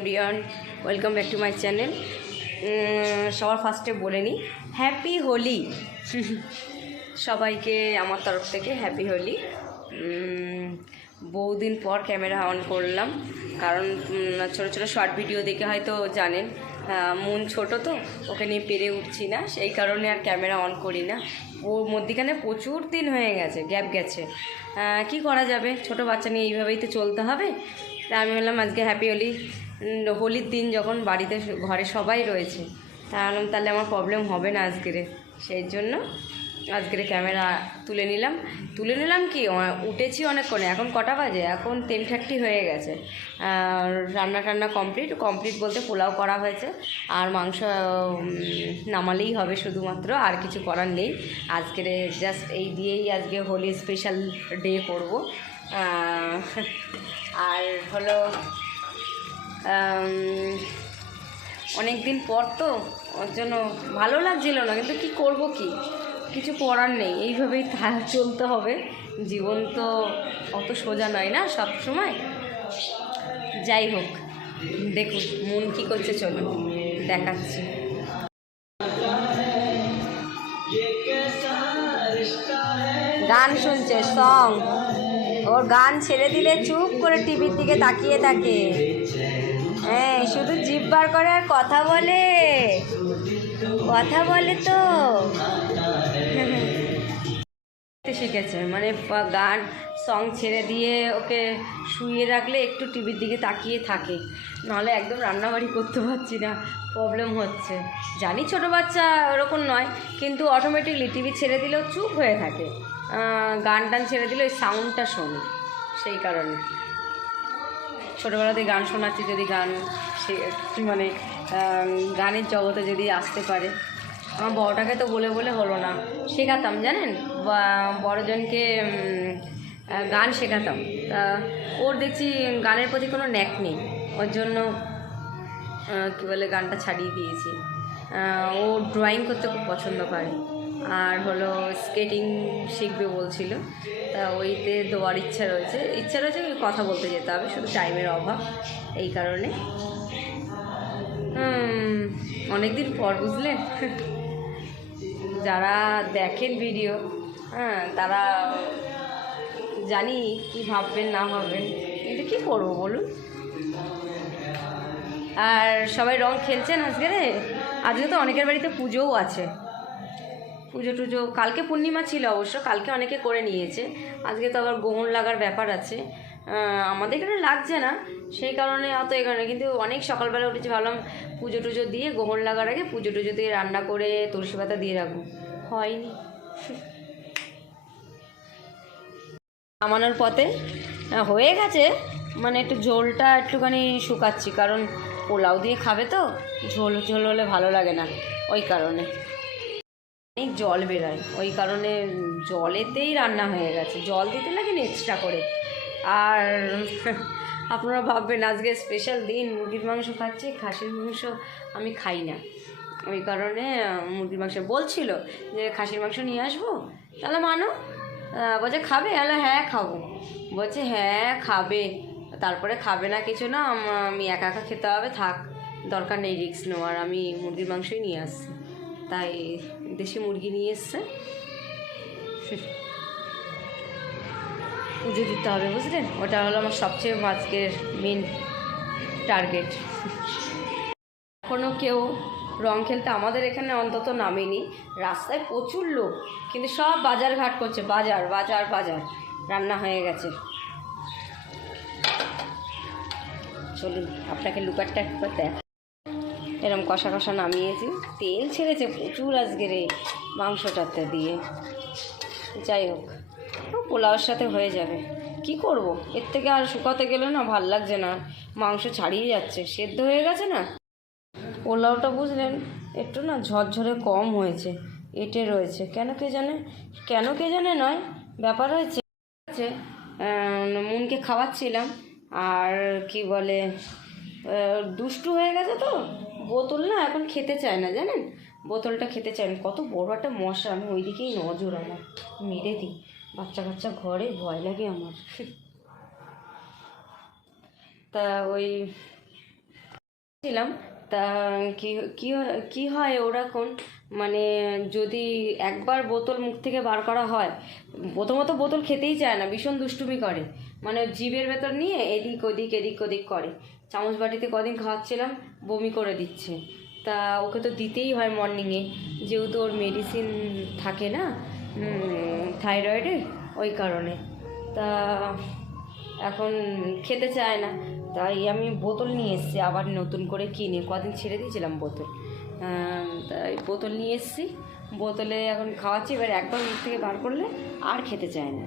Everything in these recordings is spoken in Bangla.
Everyone, welcome back to my channel. সবার ফার্স্টে বলে নিই হ্যাপি হোলি। সবাইকে আমার তরফ থেকে হ্যাপি হোলি। বহুদিন পর ক্যামেরা অন করলাম, কারণ ছোটো ছোটো শর্ট ভিডিও দেখে হয়তো জানেন মন ছোট, তো ওকে নিয়ে পেরে উঠছি না, সেই কারণে আর ক্যামেরা অন করি না। ওর মধ্যিখানে প্রচুর দিন হয়ে গেছে, গ্যাপ গেছে। কি করা যাবে, ছোট বাচ্চা নিয়ে এইভাবেই তো চলতে হবে। তা আমি বললাম আজকে হ্যাপি হোলি, হোলির দিন যখন বাড়িতে ঘরে সবাই রয়েছে, তাহলে আমার প্রবলেম হবে না আজকের, সেই জন্য আজকের ক্যামেরা তুলে নিলাম কি উঠেছি অনেকক্ষণে। এখন কটা বাজে, এখন 10:30 হয়ে গেছে। রান্না কমপ্লিট বলতে পোলাও করা হয়েছে, আর মাংস নামালেই হবে শুধুমাত্র, আর কিছু করার নেই। আজকের জাস্ট এই দিয়েই আজকে হোলি স্পেশাল ডে করব। আর হলো অনেক দিন পর, তো ওর জন্য ভালো লাগছিল না, কিন্তু কি করব, কিছু করার নেই, এইভাবেই চলতে হবে। জীবন তো অত সোজা নয় না সব সময়। যাই হোক, দেখুন মন কী করছে, চলুন দেখাচ্ছি। গান শুনছে, সং। ওর গান ছেড়ে দিলে চুপ করে টিভির দিকে তাকিয়ে থাকে। হ্যাঁ, শুধু জিভ বার করে আর কথা বলে তো শিখেছে, মানে গান সং ছেড়ে দিয়ে ওকে শুইয়ে রাখলে একটু টিভির দিকে তাকিয়ে থাকে, নাহলে একদম রান্নাবাড়ি করতে পারছি না, প্রবলেম হচ্ছে। জানি ছোটো বাচ্চা ওরকম নয়, কিন্তু অটোমেটিকলি টিভি ছেড়ে দিলেও চুপ হয়ে থাকে। গান টান ছেড়ে দিলে ওই সাউন্ডটা শোনে, সেই কারণে ছোটোবেলাতে গান শোনাচ্ছি। যদি গান মানে গানের জগতে যদি আসতে পারে। আমার বড়টাকে তো বলে হলো না, শেখাতাম জানেন, বড়জনকে গান শেখাতাম। তা ওর দেখছি গানের প্রতি কোনো ন্যাক নেই, ওর জন্য কী বলে গানটা ছাড়িয়ে দিয়েছি। ও ড্রয়িং করতে খুব পছন্দ করে, আর হলো স্কেটিং শিখবে বলছিল, তা ওইতে দেওয়ার ইচ্ছা রয়েছে। কথা বলতে যেতে হবে, শুধু টাইমের অভাব, এই কারণে। অনেক দিন পর, বুঝলেন। যারা দেখেন ভিডিও, তারা জানি কি ভাববেন না ভাববেন, কিন্তু কী করবো বলুন। আর সবাই রং খেলছেন আজকে তো অনেকের বাড়িতে পুজোও আছে। পুজো কালকে পূর্ণিমা ছিল অবশ্য, কালকে অনেকে করে নিয়েছে। আজকে তো আবার গ্রহণ লাগার ব্যাপার আছে। আমাদের এখানে লাগছে না, সেই কারণে অত এখানে, কিন্তু অনেক সকালবেলা উঠেছি, ভাবলাম পুজো দিয়ে গ্রহণ লাগার আগে পুজো দিয়ে রান্না করে তুলসী পাতা দিয়ে রাখবো, হয়নি। নামানোর পথে হয়ে গেছে, মানে একটু ঝোলটা একটুখানি শুকাচ্ছি, কারণ পোলাও দিয়ে খাবে তো, ঝোল হলে ভালো লাগে না, ওই কারণে। অনেক জল বেরোয়, ওই কারণে জলেতেই রান্না হয়ে গেছে, জল দিতে লাগে না এক্সট্রা করে। আর আপনারা ভাববেন আজকে স্পেশাল দিন, মুরগির মাংস খাচ্ছি, খাসির মাংস আমি খাই না, ওই কারণে মুরগির মাংস বলছিল যে খাসির মাংস নিয়ে আসবো, তাহলে মানো। বলছে খাবে, হ্যাঁ খাবো, বলছে হ্যাঁ খাবে, তারপরে খাবে না কিছু না, আমি একা খেতে হবে, থাক, দরকার নেই রিস্ক নেওয়ার, আমি মুরগির মাংসই নিয়ে আসছি। তাই দেশি মুরগি নিয়ে এসছে, পুজো দিতে হবে, বুঝলেন। ওটা হলো আমার সবচেয়ে আজকের মেন টার্গেট। এখনও কেউ রং খেলতে আমাদের এখানে অন্তত নামেনি, রাস্তায় প্রচুর লোক, কিন্তু সব বাজার ঘাট করছে, বাজার রান্না হয়ে গেছে। চলুন আপনাকে লুকারটা একবার দেখ, এরম কষা নামিয়েছি, তেল ছেড়েছে প্রচুর আজকের এই মাংসটাতে দিয়ে। যাই হোক, পোলাওর সাথে হয়ে যাবে, কি করব, এর থেকে আর শুকাতে গেলে না ভাল লাগছে না, মাংস ছাড়িয়ে যাচ্ছে, সেদ্ধ হয়ে গেছে না। পোলাওটা বুঝলেন একটু না ঝরঝরে কম হয়েছে, এঁটে রয়েছে, কেন কে জানে নয়, ব্যাপার হয়েছে মনকে খাওয়াচ্ছিলাম, আর কি বলে দুষ্টু হয়ে গেছে, তো বোতল না এখন খেতে চায় না, জানেন, বোতলটা খেতে চায় না। কত বড় একটা মশা, আমি ওই দিকেই নজর, আমার মেরে দিই, বাচ্চা ঘরে, ভয় লাগে আমার। তা ওই ছিলাম তা কি কি কি হয় ওরকম, মানে যদি একবার বোতল মুখ থেকে বার করা হয়, প্রথমত বোতল খেতেই চায় না, ভীষণ দুষ্টুমি করে, মানে জিভের ভেতর নিয়ে এদিক ওদিক এদিক ওদিক করে। চামচ বাটিতে কদিন খাওয়াচ্ছিলাম, বমি করে দিচ্ছে। তা ওকে তো দিতেই হয় মর্নিংয়ে, যেহেতু ওর মেডিসিন থাকে না থাইরয়েডের, ওই কারণে। তা এখন খেতে চায় না, তাই আমি বোতল নিয়ে এসেছি আবার নতুন করে কিনে, কদিন ছেড়ে দিয়েছিলাম বোতল, তাই বোতল নিয়ে এসেছি। বোতলে এখন খাওয়াচ্ছি, এবার একবার মুখ থেকে বার করলে আর খেতে চায় না।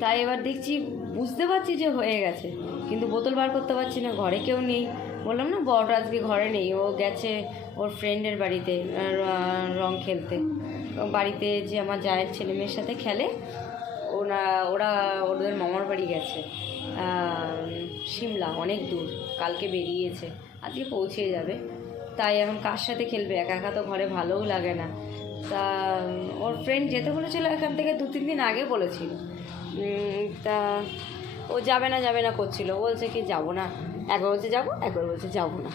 তাই এবার দেখছি, বুঝতে পারছি যে হয়ে গেছে, কিন্তু বোতল বার করতে পারছি না, ঘরে কেউ নেই। বললাম না বড় আজকে ঘরে নেই, ও গেছে ওর ফ্রেন্ডের বাড়িতে রং খেলতে। বাড়িতে যে আমার জায়ের ছেলে মেয়ের সাথে খেলে, ওরা ওদের মামার বাড়ি গেছে সিমলা, অনেক দূর, কালকে বেরিয়েছে, আজকে পৌঁছে যাবে। তাই এখন কার সাথে খেলবে, একা একা তো ঘরে ভালোও লাগে না। তা ওর ফ্রেন্ড যেতে বলেছিল এখান থেকে 2-3 দিন আগে বলেছিল, তা ও যাবে না করছিল, বলছে কি যাবো না, একবার বলছে যাবো, একবার বলছে যাবো না।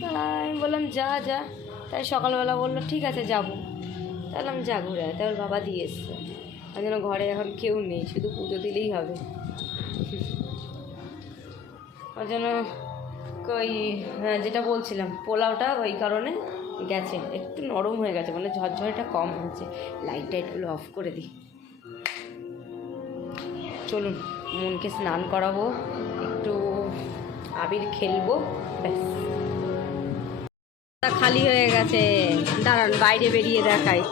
তাই আমি বললাম যা যা, তাই সকালবেলা বললো ঠিক আছে যাবো। তাহলে আমি যা ঘুরে আয়, তাই ওর বাবা দিয়ে এসছে। ওই জন্য ঘরে এখন কেউ নেই, শুধু পুজো দিলেই হবে। ওই জন্য ওই যেটা বলছিলাম পোলাওটা ওই কারণে গেছে, একটু নরম হয়ে গেছে, মানে ঝরঝরেটা কম হয়েছে। লাইট টাইটগুলো অফ করে দিই। চলুন মনকে স্নান করাবো, একটু আবির খেলবো, ব্যাস। খালি হয়ে গেছে, দাঁড়ান বাইরে বেরিয়ে দেখাই।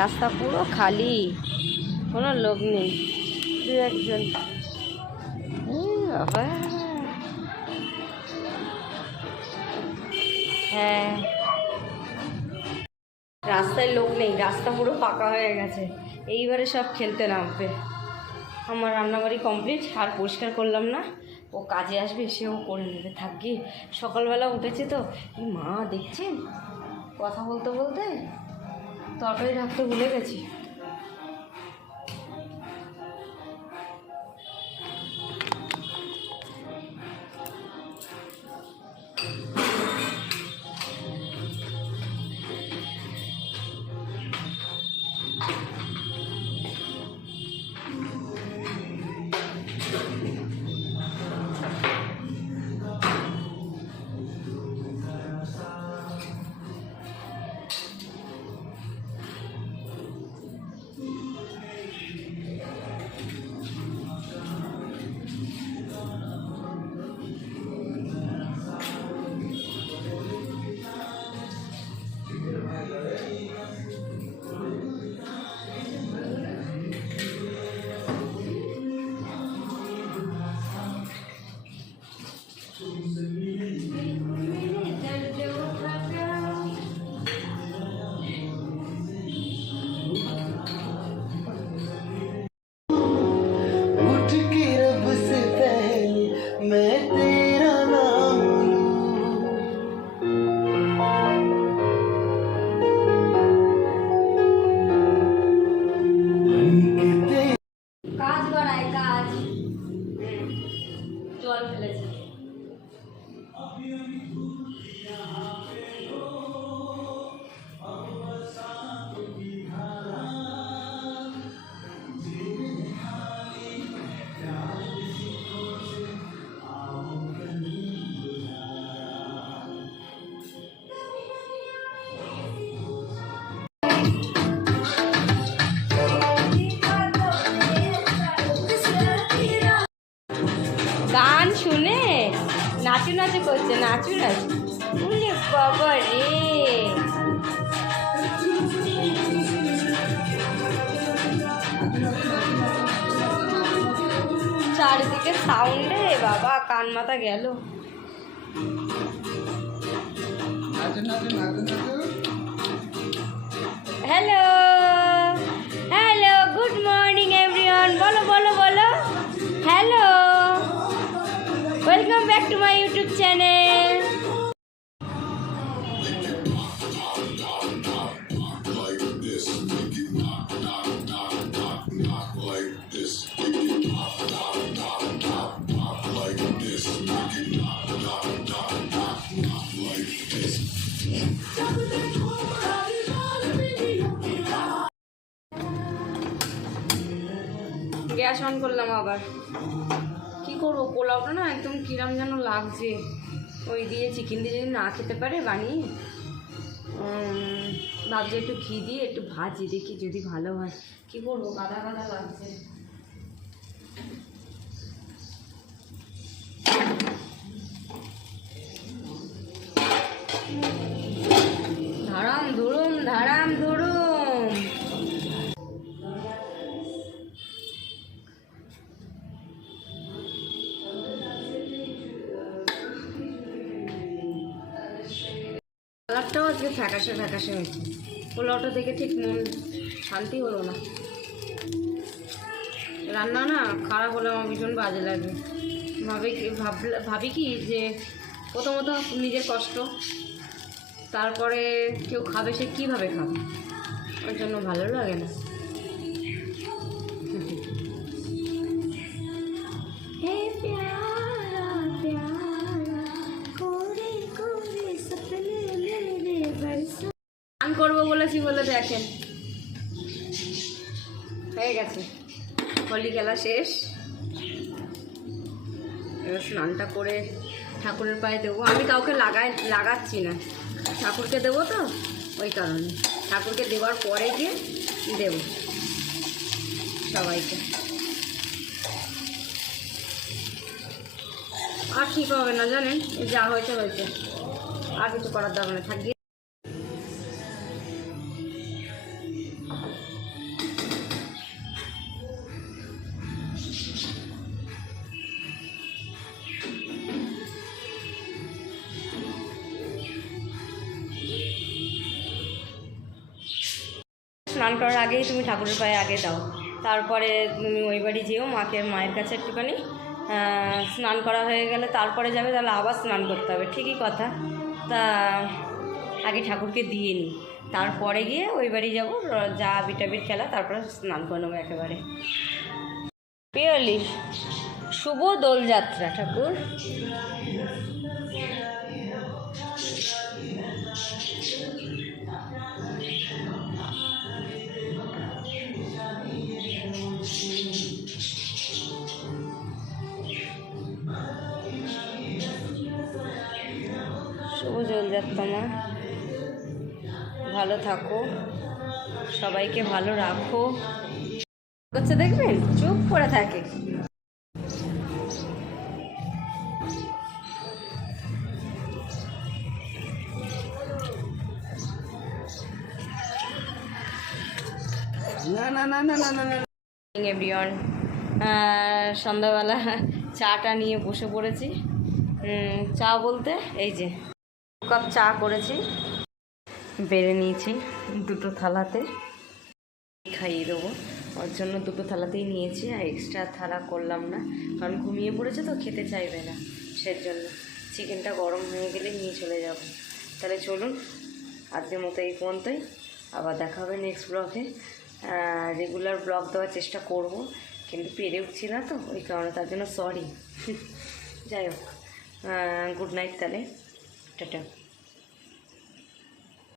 রাস্তা পুরো খালি, কোনো লোক নেই, 2-1 জন। বাবা হ্যাঁ, রাস্তায় লোক নেই, রাস্তা পুরো ফাঁকা হয়ে গেছে। এইবারে সব খেলতে নামবে। আমার রান্নাবাড়ি কমপ্লিট, আর পরিষ্কার করলাম না, ও কাজে আসবে, সেও করে নেবে। থাকি সকালবেলা উঠেছে তো, এই মা দেখছেন কথা বলতে বলতে তরকারি রাখতে ভুলে গেছি। জল ফেলেছে। গান শুনে নাচু নাচু করছে, নাচু নাচু, উলে বাবা রে। চারিদিকে সাউন্ডে বাবা কান মাথা গেল। Hello hello, good morning everyone, বলো বলো বলো, hello, welcome back to my YouTube channel. Gas on করলাম আবার। কি করবো, পোলাওটা না একদম কিরম যেন লাগছে। ওই দিয়ে চিকেন দিয়ে যদি না খেতে পারে বানিয়ে, ভাবছি একটু ঘি দিয়ে একটু ভাজি, দেখি যদি ভালো হয়। কি করবো, গাদা গাদা লাগছে। ধারাম ধুরুম ধারাম ধুরুম। কালারটাও আজকে ফ্যাকাশে ফ্যাকাশে হয়েছে। পোলাওটা দেখে ঠিক মন শান্তি হলো না। রান্না না খারাপ হলে আমার ভীষণ বাজে লাগে। ভাবি কি যে প্রথমত নিজের কষ্ট, তারপরে কেউ খাবে, সে কীভাবে খাবে, ওর জন্য ভালো লাগে না। গান করবো বলেছি বলে দেখেন, হয়ে গেছে। হোলি খেলা শেষ, এবার স্নানটা করে ঠাকুরের পায়ে দেবো। আমি কাউকে লাগাচ্ছি না, ঠাকুরকে দেবো তো, ওই কারণে ঠাকুরকে দেওয়ার পরে গিয়ে দেব সবাইকে। আর ঠিক হবে না জানেন, যা হয়েছে হয়েছে, আর কিছু করার দরকার নেই, থাকি। স্নান করার আগেই তুমি ঠাকুরের পায়ে আগে দাও, তারপরে তুমি ওই বাড়ি যেও, মায়ের কাছে একটুখানি স্নান করা হয়ে গেলে তারপরে যাবে, তাহলে আবার স্নান করতে হবে। ঠিকই কথা, তা আগে ঠাকুরকে দিয়ে নিই, তারপরে গিয়ে ওই বাড়ি যাবো, যা বিটাবিট খেলা, তারপরে স্নান করে নেবো একেবারে। পিওরলি শুভ দোলযাত্রা ঠাকুর। শুভ দোলযাত্রা মা, ভালো থাকো, সবাইকে ভালো রাখো। করছে দেখবেন, চুপ করে থাকে। না না না না না না না। এভরিওয়ান, সন্ধ্যাবেলা চাটা নিয়ে বসে পড়েছি। চা বলতে এই যে 2 কাপ চা করেছি, বেড়ে নিয়েছি 2টো থালাতে, খাইয়ে দেবো। ওর জন্য 2টো থালাতেই নিয়েছি, আর এক্সট্রা থালা করলাম না, কারণ ঘুমিয়ে পড়েছে তো, খেতে চাইবে না, সেজন্য। চিকেনটা গরম হয়ে গেলে নিয়ে চলে যাব। তাহলে চলুন, আজকের মতো এই পর্যন্তই, আবার দেখা হবে নেক্সট ব্লগে। রেগুলার ব্লগ দেওয়ার চেষ্টা করব, কিন্তু পেরে উঠছি না তো, ওই কারণে, তার জন্য সরি। যাই হোক, গুড নাইট তাহলে, টাটা।